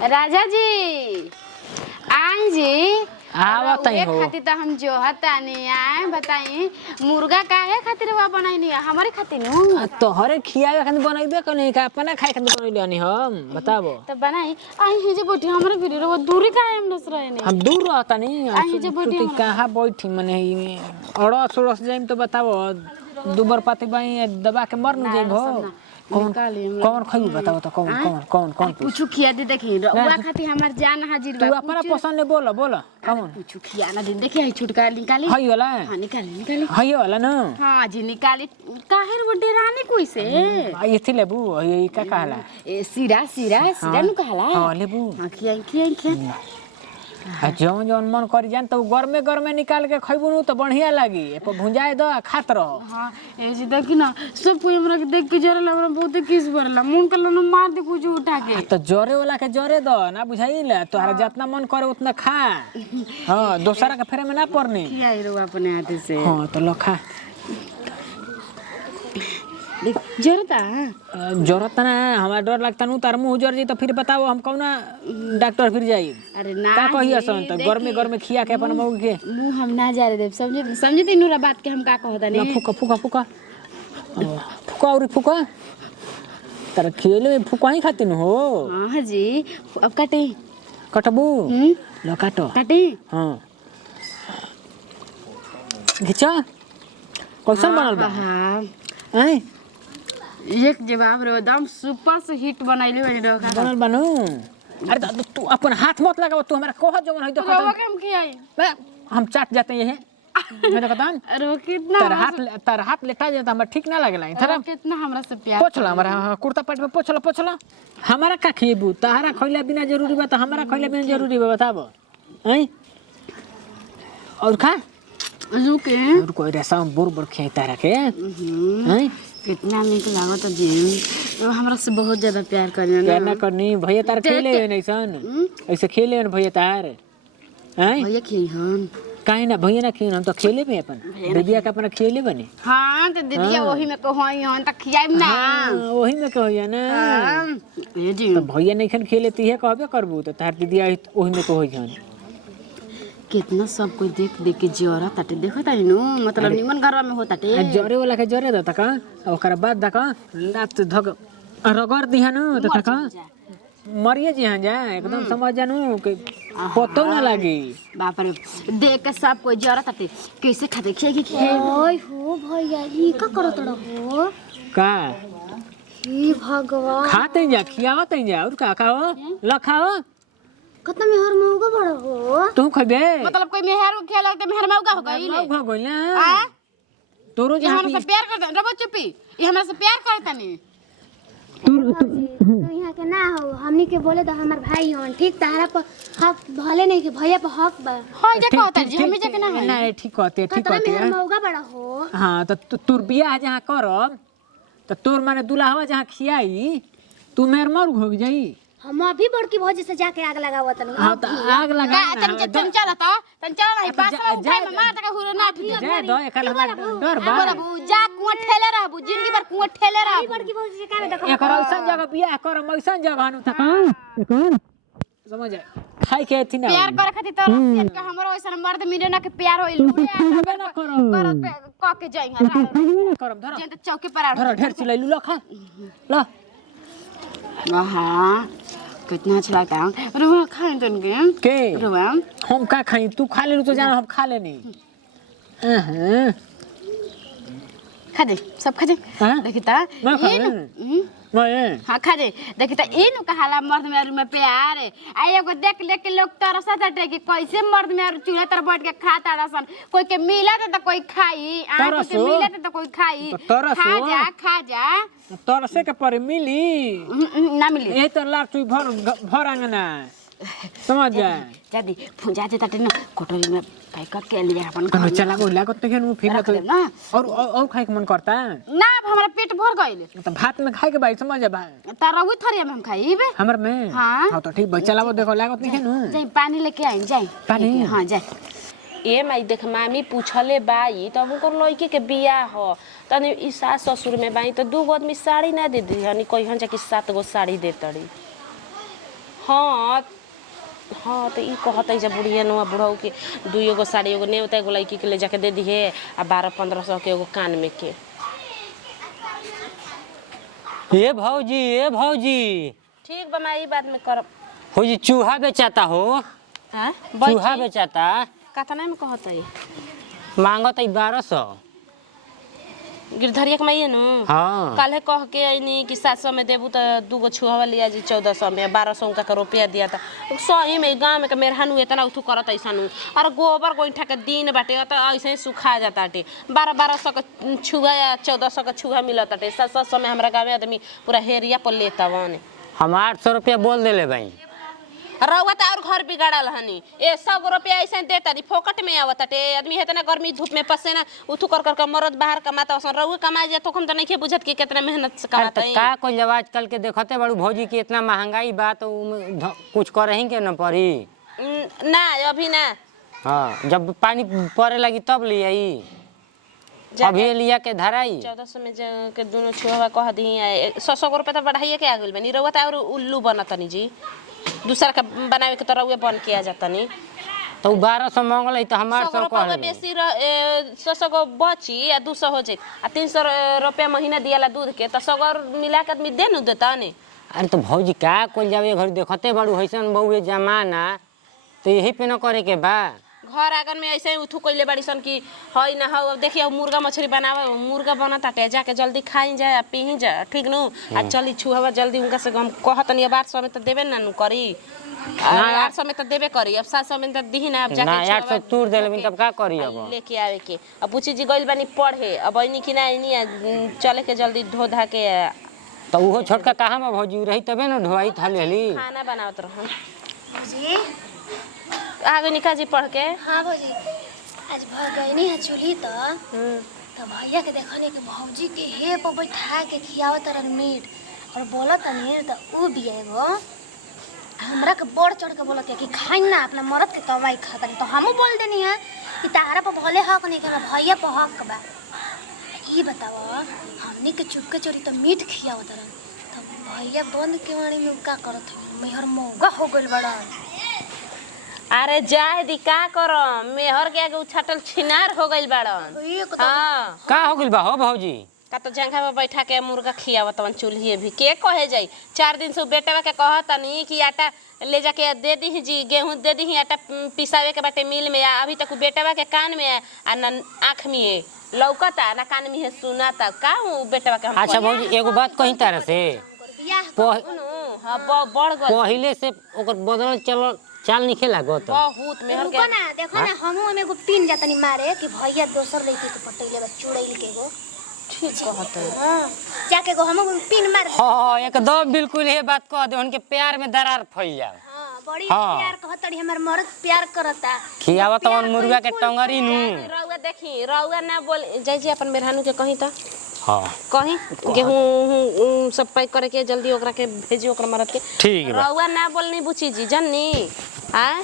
राजा जी आई जी आवत ही हो खातिर तो हम जो हतानी आए बताई मुर्गा काहे खातिर हुआ बनाई हमारे खातिर नु तोहरे खियावे खातिर बनैबे कनी का अपना खाए खातिर बनैले हम बताबो तो बनाई आई हे जे बैठी हमरे फिर वो दूरी काहे हम नस रहे नहीं हम दूर रहता नहीं आई जे बैठी तू कहां बैठी मने अड़स उड़स जाइम तो बताबो दुबर पाती बाई दबा के मर न जाइबो कौन खइबू बताओ तो कौन पूछू खिया दे देखी रउआ खातिर हमर जान हाजिर बा तू अपना पसंद ले बोल कौन पूछू खिया ना दिन देखी छुटका निकाली हई वाला हां निकाली हई वाला न हां जी निकाली काहे रे बड्डे रानी कोई से ये थी लेबू ये का कहला ए सिरा नु कहला हां लेबू हां खिया जौन जौन मन कर जान तो गरमे निकाल के खइबू नु तो बढ़िया लागी ए पर भुंजाए दो खात रहो हां ए जी देखी ना सब कोई हमरा के देख के जरे हमरा बहुत किस भरला मुंह के लन मार दे कुछ उठा के तो जरे वाला के जरे दो ना बुझाइल तोहरा जितना मन करे उतना खा हां दूसरा के फेरे में ना पड़नी खियाई रो अपने हाथ से हां तो लो खा देख जरता जरूरत ना हमारा डर लगता नु तार मुंह जर जी तो फिर बताओ हम कौन डॉक्टर फिर जाई अरे ना का कहिया सन तो गरमे खिया के अपन मऊ के मुंह हम ना जा रहे समझे तीनों बात के हम का कहता नहीं फुका और फुका तार खेले में फुका ही खाती न हो हां जी अब काटे कटबू लो काटो काटे हां घिचा कैसन बनल बा हां हैं एक जवाब रे एकदम सुपर से हिट बनैले बनी रे बनल बनू अरे तू अपन हाथ मत लगाओ तू हमरा कह जवन है तो हम खियाई हम चाट जाते हैं मैं तो कहता अरे कितना तार हाथ लेटा जाता हमरा ठीक ना लगला इधर कितना हमरा से प्यार पोछला हमरा कुर्ता पैंट में पोछला हमारा का खिएबू तारा खइला बिना जरूरी बा त हमरा खइला बिना जरूरी बा बताबो हैं और खा रुके और कोई रेसा बुर खियाई तारा के हैं कितना नीक लागत जी तो हमरा से बहुत ज्यादा प्यार करना प्यार ना करनी भैया तार खेले नहीं सन ऐसे खेले भैया तार हैं भैया खियाई हन काहे ना भैया ना खियाई हम तो खेले भी अपन दीदिया का अपना खेले बनी हां तो दीदिया वही में कहई हन त खियाई ना वही में कहइया ना ए जी तो भैया नहीं खन खेले तीहे कहबे करबू तो तार दीदिया वही में कहई हन कितना सब कोई देख के जरा ताटे देखत है नु मतलब निमन घरवा में होता टे जरे वाला के जरे दता का ओकरा बाद दका लात धक रगड़ दिहा न त तका मरिए जी हां जा एकदम समझ जानू के पतो ना लागी बाप रे देख के सब कोई जरा ताटे कैसे खाते खे ओय हो भैया ई का करत रहो का हे भगवान खाते जा खियावत जा और का खाओ लखाओ कतना में हर मौका बड़ा हो तू खबे मतलब कोई मेहर के लगते मेहर मौका हो गई ले हो गइल ना तोरो ये हमरा से प्यार करता रबो चुप्पी ये हमरा से प्यार करता नहीं तो यहाँ के ना हो हमनी के बोले तो हमार भाई हन ठीक तारा पर हक भले नहीं के भैया पर हक बा हां जे कहता जी हमें जे के ना है ना ठीक कहते कतना में हर मौका बड़ा हो हां तो तोर बियाह जहां करब तो तोर माने दुल्हावा जहां खियाई तू मेर मर हो जाई हम अभी बड़की भौजी से जाके आग लगावत नहीं हां तो आग लगा तन चला नहीं पास में उठाई में मार तक हुरो ना ठीक जा दो एकल डर बा बराबू जा कुआं ठेले रहबू जिंदगी भर कुआं ठेले रहबू बड़की भौजी से काहे देखो एकर ऐसन जगह बियाह कर ऐसन जगह नु तक एकर समझ खाई के थी ना प्यार करे खातिर तो रसियन के हमरो ऐसा मर्द मिले ना के प्यार होइल होबे ना करो करत क के जाई करम धर जे त चौकी पर आ धर ढेर चिलैलू ल खा ल हां कितना अच्छा लगता है रुआ खाए तो के रुआ हम का खाई तू खा ले तो जाना हम खा लेनी हां खा दे सब खा दे हां देखिता मैं खा मैं हां खा दे देखिता इनु कहाला मर्द में में प्यार आ एगो देख के लोग तरसत हटे कि कैसे मर्द में चूल्हा तर बैठ के खाता रसन कोई के मिला तो कोई खाई आ कोई के मिला तो कोई खाई खा जा तरसे के पर मिली ना मिली ए तो लाट तू भर आंगना समझ जा जदी फुंजा दे तटे न कोटरी में पैक करके ले अपन कनो चला को लागत त केनु फिर तो ना और खाए के मन करता ना अब हमरा पेट भर गइल तो भात में खाए के भाई समझ जा तरवी थरिया में हम खाइबे हमर में हां तो ठीक भाई चलाओ देखो लागत नहीं केनु जाई पानी लेके आई जाई पानी हां जाई ए माई देख मामी पूछले बाई तब उनकर लड़के के बियाह हो तनी ई सास ससुर में बाई तो 2 गो आदमी साड़ी ना दे दी हनी कहिहन जा कि 7 गो साड़ी दे तड़ी हाँ हाँ तो ई कहत है जब बुढ़िया नुआ बुढ़ऊ के 2 गो साड़ी एगो नेवता एगो लड़की के ले जाके दे दिहे आ 1200-1500 के एगो कान में के। ए भौजी ठीक बा मैं ई बात में करब। हो जी चूहा बेचाता हो। हां चूहा बेचाता कतना में कहत है मांगत है 1200। गिरधरिया के माइए नु हाँ काले कह के आईनी कि 700 में देबू तो 2 गो छुहावा लिया जी 1400 में 1200 का रुपया दिया था सही में गांव में के मेहरानू इतना उठू करत ऐसानु और गोबर गोइठा के दिन बाटे तो ऐसे ही सुखा जाता बाटे 1200 का छुहा या 1400 का छुहा मिलत बाटे 700 में हमरा गांव में आदमी पूरा हेरिया पर लेता वन। हम 800 रुपया बोल देले भाई रउआ त और घर बिगाड़ल हनी 100 रुपया ऐसे देता नी फोकट में आवत टे आदमी हेतना गर्मी धूप में पसेना उठू कर कर मरद बाहर कमाता ओसन रउआ कमाई जा तखन त नहीं बुझत कि कितना मेहनत से कमाता है। का कोई जब आजकल के देखते बड़ू भौजी की इतना महंगाई बात कुछ करही के न पड़ी ना अभी ना। हाँ जब पानी पड़े लगी तब ले आई अभी लिया के धराई 1400 में के दोनों छुआ कह दी 100 रुपया तो बढ़ाइए के आ गइल बनी रउआ त और उल्लू बनतनी जी दूसरा का बनावे के तरह वे बन के आ जाता नहीं तो 1200 मांगल है तो हमार 100 कह बेसी 100 गो बची या 200 हो जाए आ 300 रुपया महीना दियाला दूध के तो 100 मिला के आदमी दे न देता ने। अरे तो भौजी का कोई जावे घर देखते बड़ू हैसन बहुए जमाना तो यही पे न करे के बा घर आंगन में ऐसे ही उठू कइले बाड़ी सन कि हई ना हो देखिए मुर्गा मछली बनावे मुर्गा बनता टे जाके जल्दी खाई जाए पी जा ठीक नु आ चली छुहावा जल्दी उनका से हम कहतनी 800 में तो देबे ना नु करी 800 में तो देबे करी अब 700 में तो दिही ना अब जाके ना 800 तूर देले तब का करी अब लेके आवे के अब पूछी जी गइल बानी पढ़े अब आइनी कि ना आइनी चले के जल्दी धो धा के तो वो छोटका कहां में भौजी रही तबे न ढोई थाली खाना बनावत रहन जी आगे निका जी पढ़ के। हाँ भौजी आज भगैनी है चूल्ही तो भैया के देखने के भौजी के हे पर बैठा के खियाव तरन मीट और बोलत नहीं तो ऊ भी एगो हमरा के बढ़ चढ़ के बोलत है कि खाई ना अपना मरद के कमाई खाता तो हमहू बोल देनी है कि तारा पर भले हक नहीं के भैया पर हक बा। ये बताओ हमनी के चुपके चोरी तो मीट खियाव तरन तो भैया बंद के वाणी में का करत है मेहर मौगा हो गइल बड़ा। अरे जाए दी का करो मेहर के आगे उछाटल छिनार हो गइल बाड़न। हाँ का हो गइल बा हो भौजी का तो जंघा में बैठा के मुर्गा खियावत तवन चूल्ही भी के कहे जाई 4 दिन से बेटवा के कहतनी कि आटा ले जाके दे दी जी गेहूं दे दी आटा पिसावे के बाटे मिल में अभी तक बेटवा के कान में आ ना आँख में लौकता ना कान में सुनाता का बेटवा के हम। अच्छा भौजी एगो बात कही तारा से बढ़ गल पहिले से ओकर बदल चाल निखे लागत बहुत मेहर के ना देखो ना हमहू में एगो पिन जातनी मारे कि भैया दोसर लड़की के पटैले बा चुड़ैल के एगो ठीक कहत है। हां जाके गो हमहू पिन मार। हां एकदम बिल्कुल ये बात कह दे उनके प्यार में दरार फैल जाए। हां बड़ी हाँ। प्यार कहतड़ी हमर मर्द प्यार करता खियावा तो मुर्गा के टंगरी नु रउआ देखी रउआ ना बोल जय जी अपन मेहरानू के कहीं त हां कहीं गेहूं सब पैक करे के जल्दी ओकरा के भेजी ओकरा मरद के ठीक बा रउआ ना बोलनी बुची जी जन्नी हां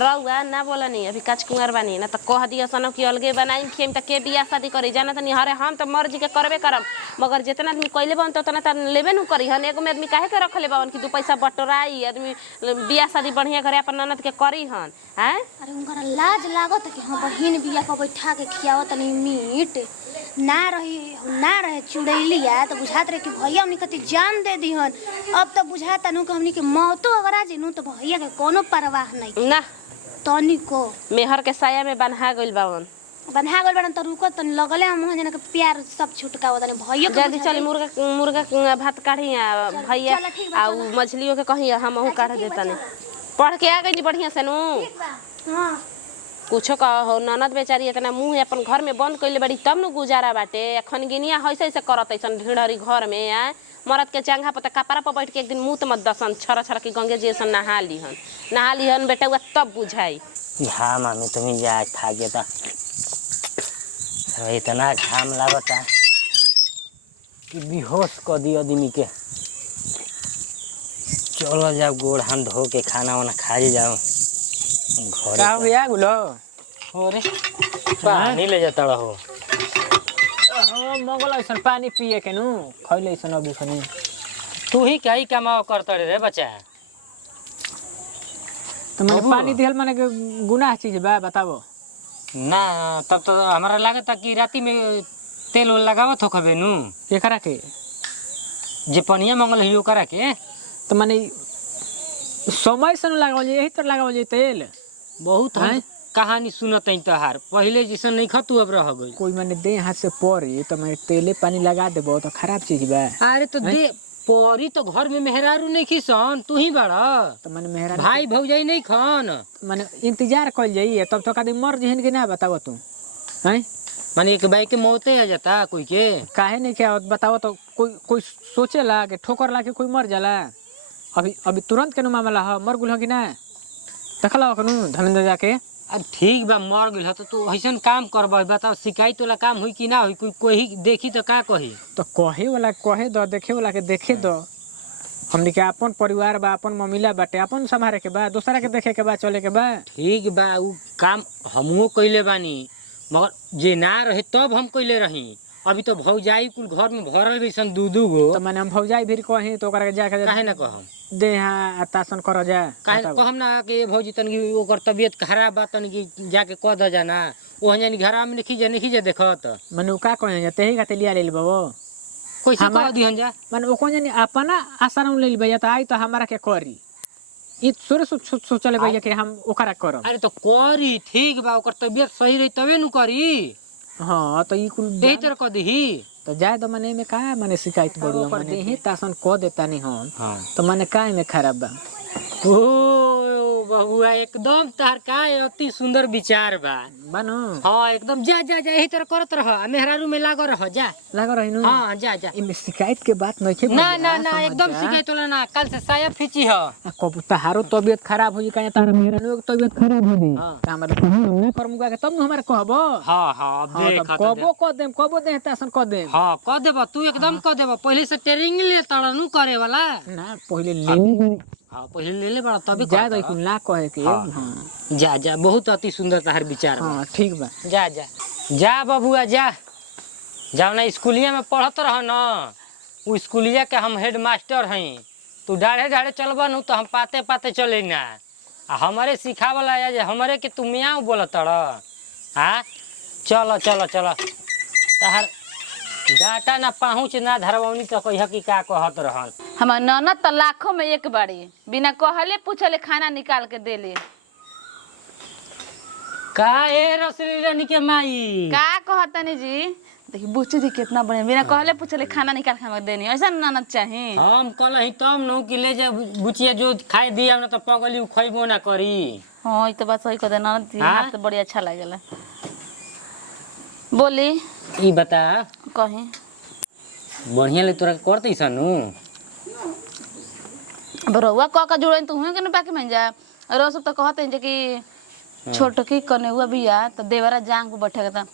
रउआ ना बोलनी अभी काच कुंवर बानी ना तो कह दिया सनो कि अलगे बनाई खेम त के बियाह शादी करी जाना तनी हरे हम तो मर्जी के करबे करब मगर जितना आदमी कइले बन तो उतना त लेबे नु करी हन एगो में आदमी काहे के रखले बावन कि 2 पैसा बटोराई आदमी बियाह शादी बढ़िया करे अपन ननद के करी हन हैं। अरे उनकर लाज लागत कि हां बहिन बिया पर बैठा के खियावत तनी मीट ना रहे चुड़ैलिया तो बुझात रहे कि भैया हमनी कति जान दे दीहन अब तो बुझाता नु कि हमनी के मौतो अगर आ जेनु तो भैया के कोनो परवाह नहीं ना तनी को मेहर के साया में बन्हा गइल बावन बन्हा गइल बड़न त रुको तनी लगले हम जना के प्यार सब छुटकाव तनी भैया के जल्दी चली मुर्गा भात काढ़ी भैया चलो, ठीक बा, आ मछलियों के कही हमहू काढ़ देता ने पढ़ के आ गई बढ़िया से नु हां कुछो कहो ननद बेचारी इतना मुंह अपन घर में बंद कइले बड़ी तब न गुजारा बाटे एखन गिनिया हइसे ऐसे करत ऐसन ढिढ़री घर में आ मरद के चंगा पर कपड़ा पर बैठ के एक दिन मुंह मत दसन छरा छरा के गंगे जी सन नहा लीहन बेटा तब बुझाई। हाँ मामी तुम्हें जा खा गया था इतना घाम लागता कि बेहोश कर दिया आदमी के। चलो जाओ गोड़ हाथ धो के खाना वाना खा जाओ घर का बिया गुलो अरे पानी ले जाता रहो मगल ऐसन पानी पिए के नु खैले ऐसन अभी खनी तू ही कहीं कमाओ करता रे बच्चा तो मैंने बाबू। पानी दिहल माने गुनाह चीज बा बताओ। ना तब तो हमारा लागता कि राती में तेल उल लगावत हो खबे नु एकरा के जे पनिया मंगल हियो करा के तो माने समय से न लगावल यही तो लगावल जाए तेल। बहुत हम हैं? कहानी सुनत हई तहार पहले जैसे नहीं खतु अब रह गई। कोई माने दे हाथ से पड़ी तो मैं तेले पानी लगा देबो तो खराब चीज बा। अरे तो दे परी तो घर में मेहरारू नहीं खिसन तू ही बड़ा तो माने मेहरा भाई भौजाई नहीं खन माने इंतजार कल जाइए तब तो कभी मर जहन के ना बताओ तू हैं माने एक बाई के मौते आ जाता कोई के काहे नहीं क्या बताओ तो कोई सोचेला कि ठोकर ला के कोई मर जाला। अभी अभी तुरंत के मामला है मर गुल हो कि ना देखला कनु धर्मेंद्र जाके अब ठीक बा मर गइल तो तू ऐसन काम करबा बताओ शिकायत वाला काम हुई कि ना हुई कोई देखी तो का कही। तो कहे वाला कहे दो देखे वाला के देखे दो। हमने के अपन परिवार बा अपन ममिला बाटे अपन संभारे के बा दूसरा के देखे के बा चले के बा। ठीक बा उ काम हमहू कइले बानी मगर जे ना रहे तब हम कइले रही। अभी तो भौजाई कुल घर में भरल बैसन दू गो तो मैंने हम भौजाई भी कही तो ओकरा के जाके काहे ना कहम दे यहाँ तासन कर जा काहे कहम ना कि भौजी तनकी ओकर तबीयत खराब बा तनकी जाके कह द जाना ओहन जानी घरा में नहीं जा देखत मने का कहे जा तेही खाते लिया ले बाबू कैसे कह दिहन जा मने ओको जानी अपना आसाराम ले भैया तो आई तो हमारा के करी ई सोरे सोचले भैया कि हम ओकरा करब। अरे तो करी ठीक बा ओकर तबीयत सही रही तबे नु करी। हां तो ई कुल यही तरह कह दही तो जाए तो मने में का मने शिकायत बड़ू पर देही तासन क देता नहीं हम हां तो मने काहे में खराब बा। ओ बहुआ एकदम तार का अति सुंदर विचार बा बानो हां एकदम जा जा जा यही तरह करत रह मेहरारू में लागो रह जा लागो रहिनु हां जा जा इमे शिकायत के बात नहीं के ना ना ना एकदम शिकायत वाला ना कल से साया फीची ह कब तहारो तबीयत खराब हो जी काहे तार मेरा लोग तबीयत खराब हो दी हाँ। का मतलब हमने करमुगा के तब हमारे कहबो। हां हां देख कबो दे तासन क देम हां कह देबा तू एकदम कह देबा पहले से ट्रेनिंग ले तड़नु करे वाला ना पहले ले हां पहले ले ले बड़ा तभी जा दई कुल ना कहे के हाँ। हां जा जा बहुत अति सुंदर तार विचार बा हां ठीक बा जा जा जा बबुआ जा जाओ ना स्कूलिया में पढ़त रह न उ स्कूलिया के हम हेड मास्टर हई तू डाढ़े डाढ़े चलबा नु तो हम पाते पाते चले ना आ हमारे सिखावला या जे हमारे के तू मियाँ बोलत रह हाँ चलो चलो चलो तार गाटा ना पहुँच ना धरवनी तो कहिया की का कहत रहन हमार ननद तो लाखों में एक बाड़ी बिना कहले पूछले खाना निकाल के देले। का ए रसली रानी के माई का कहतनी जी देखी बुच्ची जी कितना बढ़िया बिना कहले पूछले खाना निकाल के हमें देनी ऐसा ननद चाही। हम कल ही तब नु कि ले जा बुचिया जो खाए दिया ना तो पगली खइबो ना करी। हाँ ये तो बात सही कहते ननद जी हाँ? हाथ तो बड़ी अच्छा लागेला। बोली ई बता कहीं बढ़िया ले तोरा करते सनु बरौआ कह का जुड़े तू के न बाकी में जा रो सब तो कहते हैं जे कि छोटकी कने हुआ बिया तो देवरा जांग पे बैठे था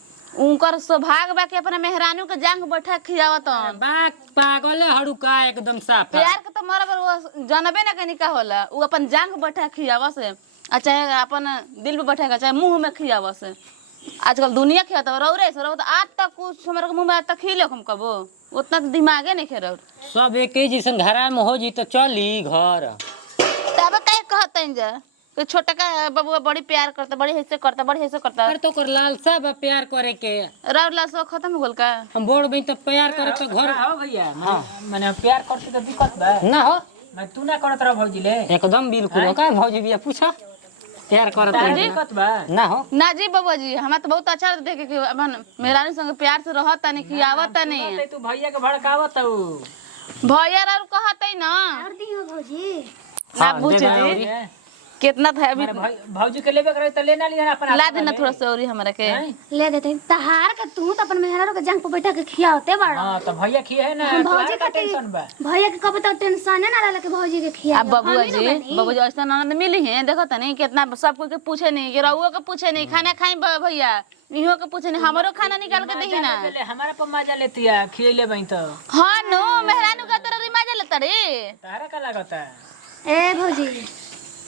उनकर सौभाग्य बा कि अपना मेहरानू के जांग पे बैठा खियावत बाक पागले हड़ुका एकदम साफ प्यार के तो मरबर वो जानबे ना कहीं का होला उ अपन जांग पे बैठा खियावा से आ चाहे अपन दिल पे बैठा चाहे मुंह में खियावा से आजकल दुनिया खियाता रौरे से तो आज तक कुछ हमारे मुंह में आज तक खिलो हम कबो उतना तो दिमागे नहीं खे रौर सब एक ही जैसन घरा में हो जी तो चली घर तब कहे कहते हैं जा कि छोटा का बबुआ बड़ी प्यार करता बड़ी हिस्से करता बड़ी हिस्से करता पर तो कर लालसा बा प्यार करे के रौर ला सो खत्म हो गल का हम बोल बई तो प्यार करे तो घर हो भैया मैंने प्यार करते तो दिक्कत बा ना हो मैं तू ना करत रह भौजी ले एकदम बिल्कुल का भौजी बिया पूछा प्यार करत दिक्कत बा ना हो ना जी बबुआ जी हमें तो बहुत अच्छा देखे कि अपन मेहरानी संग प्यार से रहता नहीं खियावता नहीं तू भैया के भड़कावत हूं भैया रौर कहते ना और दियो भौजी ना पूछे जी कितना था अभी भौजी के लेबे करे त लेना लिया अपन ला देना थोड़ा सा और हमरा के ले देते तहार के तू तो अपन मेहरारू के जांग पे बैठा के खियावते बड़ा हां तो भैया खिए है ना भौजी का टेंशन बा भैया के कब तक टेंशन ना रहला कि भौजी के खिया अब बबुआ जी ऐसा ननद मिली है देखो तनी कितना सब कोई के पूछे नहीं कि रहुओ के पूछे नहीं खाना खाई भैया इहो के पूछे नहीं हमरो खाना निकाल के देही ना हमारा पर मजा लेती है खिएले बई तो हां नो मेहरानू का तोरा मजा लेता रे तारा का लागता ए भौजी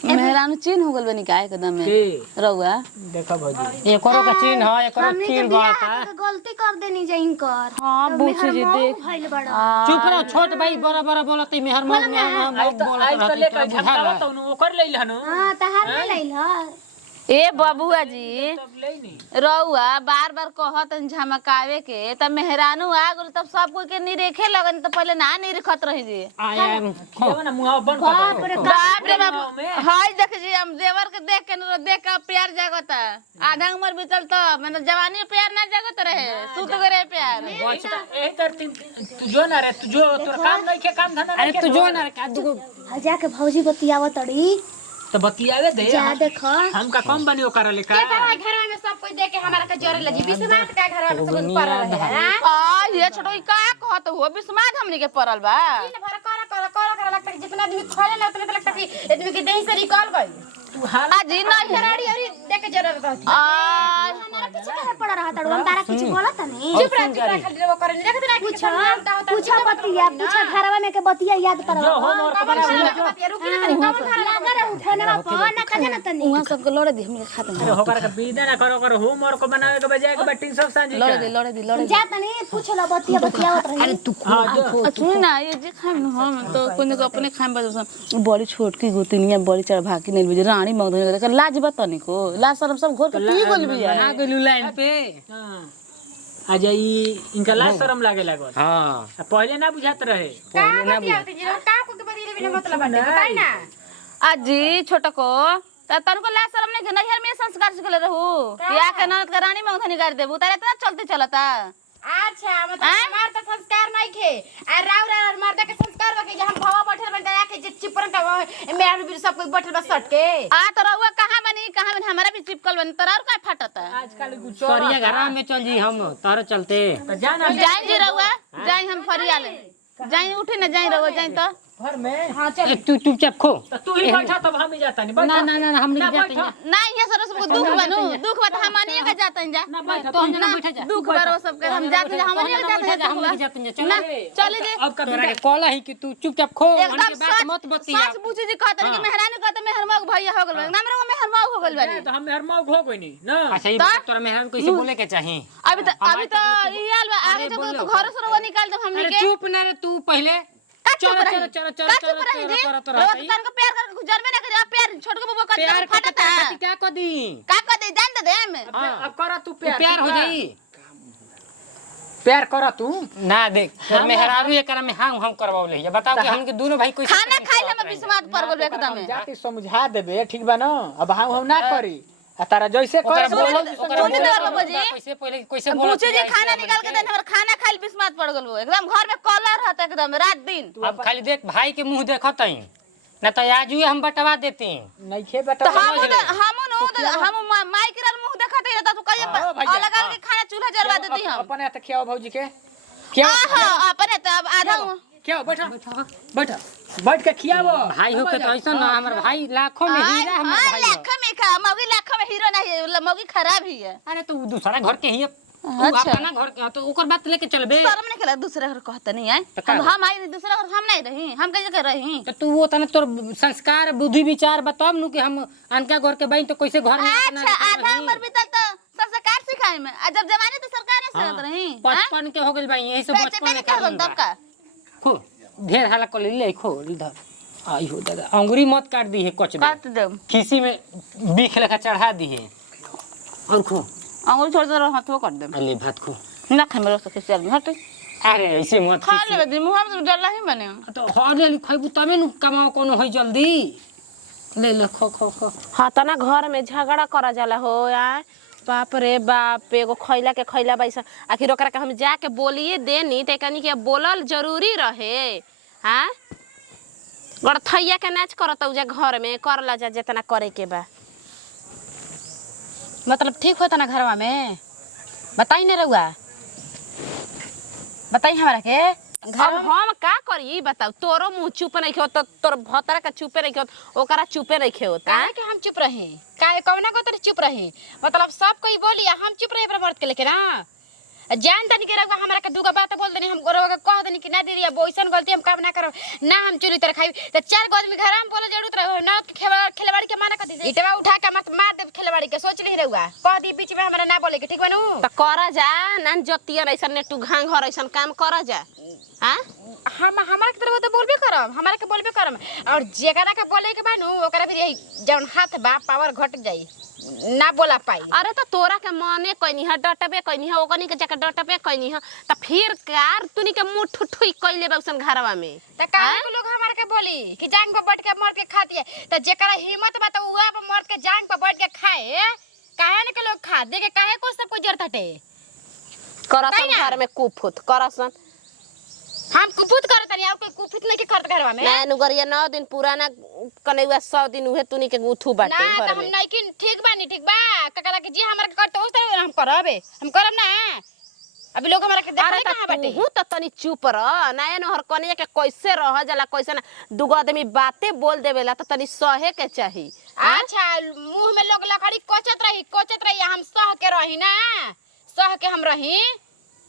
मेहरानू चीन हो गल बनी का एकदम में के रउआ देखा भौजी एकरो का चिन्ह है एकरो हमने के चिन्ह बियाह बड़ा के गलती कर देनी जाइन कर हाँ बूची जी देख भइल बड़ा चुप रहो छोट भाई बड़ा बड़ा बोलत है मेहर मौत बोलत आज तो लेकर रहती झपकावा तो ओकर ले लहनु हां तहार में लइल ह ए बबुआ जी तब ले नी रउआ बार बार कहत झमकावे के तब मेहरानू आ गल तब सब कोई के निरेखे लगन तो पहले ना निरखत रही जी आया खियावा ना मुंह बंद बाप रे कर बाप रे बाप हाय देख जी हम जेवर के देख के प्यार जागता आधा उम्र बीतल तो मैंने जवानी में प्यार ना जागत रहे सूत करे प्यार एही तरती तू जो ना रे तू जो तोर काम नहीं के काम धंधा अरे नहीं तू जो ना का दुगो जाके भौजी बतियावत तड़ी तो बतियावे दे जा देख हमका कम बनी ओकर ले का के तरह घर में सब कोई देख के हमारा के जोरे लजी विश्वास का घर में सब कोई पर रहे हैं आ ये छोटो ई का कहत हो बिस्माद हमनी के पड़ल बा दिन भर कर लगता है जितना आदमी खोले ना उतना लगता है कि आदमी के देह से निकल गई तू हाल आ जी नहीं कराड़ी और देख के जरूरत होती आ हमारा पीछे काहे पड़ा रहा तड़ू हम तारा कुछ बोलत नहीं चुप रह खाली वो करे देखत ना कुछ पूछा बतिया पूछा घरवा में के बतिया याद जो करवा हो मोर को बना रुकी ना तनी कमल घर लगा रहा फोनवा पर ना कहे ना तनी उहाँ सबके लड़े दी हमनी के खाते अरे होकर के बीदा ना करो कर हो मोर को बनावे के बजाय के बट्टी सब सांझी लड़े दी जा तनी पूछला बतिया बतियावत रही अरे तू हां जो सुन ना ये जी खाम न हम तो कोने को अपने खाम बजसन बड़ी छोट की गोतनिया बड़ी चढ़ा के नेल बजे रानी मगध कर लाज बतानी को लाज शर्म सब घर के पी गोल भी आ गइलू लाइन पे हां आज इनका लाज शरम लागे लागल हां पहले ना बुझात रहे का बतियाती जी का को के बदले बिना मतलब बाटे बताई ना अजी छोटको त तनको लाज शर्म नहीं नैहर में संस्कार सिखले रहू या के ननद के रानी मगध निगार देबू तारे इतना चलते चलता अच्छा मतलब हमार तो संस्कार नहीं खे आ राव राव मर्दा के संस्कार बा के हम भवा बैठल बन के जे चिपरन का मेहर भी सब कोई बैठल बा सट के आ तो रहुआ कहां बनी हमारा भी चिपकल बनी तोरा और का फटता आजकल गुचोरा सरिया घर में चल जी हम तार चलते जाना जाई जी रहुआ जाई हम फरिया ले जाई उठी ना जाई रहुआ जाई तो घर में हां चल तू चुपचाप खो तो तू ही बैठा तब हम ही जाता नहीं बैठा ना हम नहीं जाते हैं। नहीं ये सर सबको दुख बनू दुख बता हम मानिए के जाते हैं जा ना बैठा तो हम ना बैठा जा दुख बरो सब के हम जाते हैं हम नहीं जाते हैं हम नहीं जाते हैं चल ना चले जे अब कभी तोरा के कॉल है कि तू चुपचाप खो एकदम उनके बात मत बतिया सच पूछी जी कहत कि मेहरानी कहत मेहरमा भैया हो गल नाम रे मेहरमा हो गल बानी तो हम हर मौक हो कोई नहीं ना अच्छा ये बात तोरा मेहरान कैसे बोले के चाहिए अभी तो ये हाल बा आगे जो तो घर से रवा निकाल दो हमनी अरे के चुप ना रे तू पहले चल चल तन को प्यार कर गुजर में ना कर प्यार छोट को बबो प्यार कर फटता क्या कर दी का कर दे जान दे हम अब करा तू प्यार प्यार हो जाई प्यार करा तू ना देख मेहरारू एकरा में हम करवाओ ले बताओ कि हम के दोनों भाई कोई खाना खाई ले में विश्वास पर गल एकदम जाति समझा देबे ठीक बा ना अब हम ना करी आ तारा जैसे कर कैसे पहले कैसे बोल पूछे जी खाना निकाल के दे हमर खाना खाइल विश्वास पड़ गल एकदम घर में कलर रहता एकदम रात दिन अब खाली देख भाई के मुंह देखत हई ना तो आज हम बटवा देते नहीं खे तो बेटा हम माई के मुंह देखत रहता तू कहिए अलग अलग खाना चूल्हा जरवा देती हम अपन हाथ खियाओ भौजी के क्या हां अपन त आधा क्या बैठा बैठा बैठ के खियाओ भाई हो के तो ऐसा ना हमर भाई लाखों में हीरा हमर भाई हो। लाख में का मौगी लाख में हीरो नहीं मौगी खराब ही है अरे तू दूसरा घर के ही अच्छा। अपना घर के तो ओकर बात लेके चलबे शर्म नहीं खेला दूसरे घर कहता नहीं है हम आई दूसरा घर हम नहीं रही हम कैसे कर रही तो तू वो तने तोर संस्कार बुद्धि विचार बताब नु कि हम अनका घर के बहन तो कैसे घर में अपना अच्छा आधा उम्र बीतल तो संस्कार सिखाए में जब जमाने तो सरकार ने सिखात रही 55 के हो गेल भाई यही से बचपन में कर तब का खो ढेर हाला कर ले खो इधर आई हो दादा अंगुरी मत काट दी है कच दे काट दे खीसी में बीख लेखा चढ़ा दी है और खो अंगूर छोड़ दे हाथों कर दे ले भात खो ना खाए मेरे से किसी आदमी हट अरे ऐसे मत खा ले दी मुंह में डरला ही बने तो हर ले खइबू तबे नु कमाओ कोनो होई जल्दी ले खो खो खो हाँ तना घर में झगड़ा करा जाला हो यार बाप रे बाप एगो खैला के खैला बैसा आखिर ओकरा के हम जाके बोलिए देनी ते कनी के बोलल जरूरी रहे हाँ गड़थैया के नाच करत उजा घर में करला जा जितना करे के बा मतलब ठीक होता ना घरवा में बताई ना रहुआ बताई हमरा के अब हम का करी बताओ तोरो मुंह चुप नहीं खेत तो तोर भतरा का चुपे नहीं खेत ओकरा चुपे नहीं खेत काहे के हम चुप रहे काहे कौना को चुप रहे मतलब सब कोई बोली हम चुप रहे पर मर्द के लेके ना जान तनी के रउआ हमरा के दुगो बात बोल देनी हम रउआ के कह देनी कि ना दीदी अब ओइसन गलती हम काम ना करब ना हम चोरी तर खाई त 4 गो आदमी घर में बोले जरूरत रहे ना खेलवाड़ी के माना कर दी इटवा उठा के मत मार दे खेलवाड़ी के सोच ली रउआ कह दी बीच में हमरा ना बोले के ठीक बनू त कर जा नान जतिया ऐसन ने तू घांग घर ऐसन काम कर जा हां हमारा के तरफ तो बोलबे करम हमारा के बोलबे करम और जेकरा के बोले के बानू ओकरा भी यही जौन हाथ बा पावर घट जाई ना बोला पाई अरे तो तोरा के मने कहनी है डटबे कहनी है ओकनी के जाके डटबे कहनी है त फिर कार तूनी के मुंह ठुठुई कइले बसन घरवा में त काहे के लोग हमारा के बोली कि जांग पर बैठ के मर के खाती है त जेकरा हिम्मत बा त उहा पर मर के जांग पर बैठ के खाए काहे न के लोग खा दे के काहे को सब कोई जरूरत हटे करसन घर में कुफुत करसन हम कुफुत करत नहीं और कोई कुफुत नहीं के करत घरवा में ना नुगरिया 9 दिन पुराना कनेवा 100 दिन उहे तूनी के गुथू बाटे ना घर त हम में नहीं कि ठीक बा नहीं ठीक बा ककरा के जी हमरा के करते उस तरह हम करबे हम करब ना अभी लोग हमरा के अरे देखले कहां बाटे तू त तनी चुप रह नया नहर कनिया के कैसे रह जाला कैसे ना दुगो आदमी बातें बोल देवेला त तनी सहे के चाही अच्छा मुंह में लोग लकड़ी कोचत रही हम सह के रही ना सह के हम रही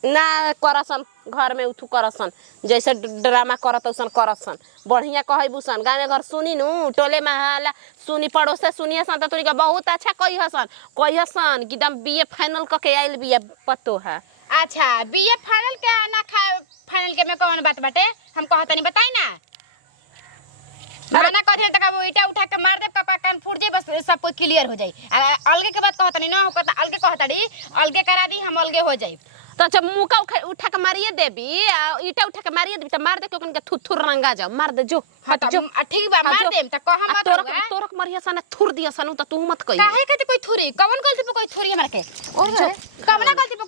ना करसन घर में उठू करसन जैसे ड्रामा करत उसन करसन बढ़िया कहबुसन गाँव में घर सुनी नु टोले महला सुनी पड़ोसे सुनिए सन त तोरी के बहुत अच्छा कहिहसन कि एकदम बीए फाइनल क के आइल बिया पतो है अच्छा बीए फाइनल के ना फाइनल के में कौन बात बाटे हम कहत नहीं बताई ना ना कथे त वो ईटा उठा के मार दे कपा कान फूट जाई बस सब कुछ क्लियर हो जाई अलगे के बात कहत नहीं ना कहत अलगे कहतड़ी अलगे करा दी हम अलगे हो जाई तो जब मुका उठा के मारिए देबी ईटा उठा के मारिए देबी त मार दे के ओकन के थुथुर रंगा जा मार दे जो हट जो ठीक बा मार देम त कह मत तोरक मरिया सन थुर दिया सन त तू मत कही काहे के कोई थुरी कवन गलती पे कोई थुरी हमरा के कवना गलती पे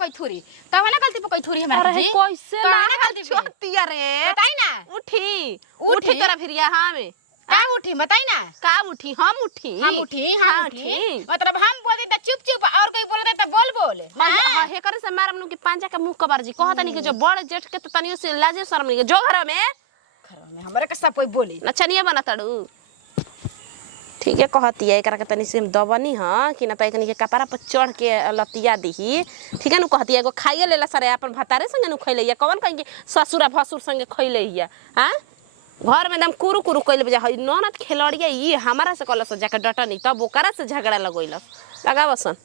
कोई थुरी हमरा अरे जी कैसे कवना ना गलती पे छोतिया रे बताई ना उठी तोरा फिर यहाँ में का उठी बताई ना का उठी हम उठी मतलब हम बोलते त चुप चुप और कोई बोलते त बोल हां हे करे से मारम नु के पांजा के मुंह कबर जी कहता नहीं कि जो बड़ जेठ के त तनियो से लाजे शर्म नहीं के जो घर में हमरा के सब कोई बोली नचनिया बना तड़ू ठीक है कहती है एकरा के तनी से दबनी हां कि ना त एकनी के कपड़ा पर चढ़ के लतिया दही ठीक है नु कहती है एगो खाइए लेला सरे अपन भतारे संगे नु खइले या कौन कहीं ससुरा भसुर संगे खइले हिया हां घर में एकदम कुरु कुरु कइले बजा हई ननद खेलड़िया ये हमारा से कलस जाके डटनी तब ओकरा से झगड़ा लगइलस लगावसन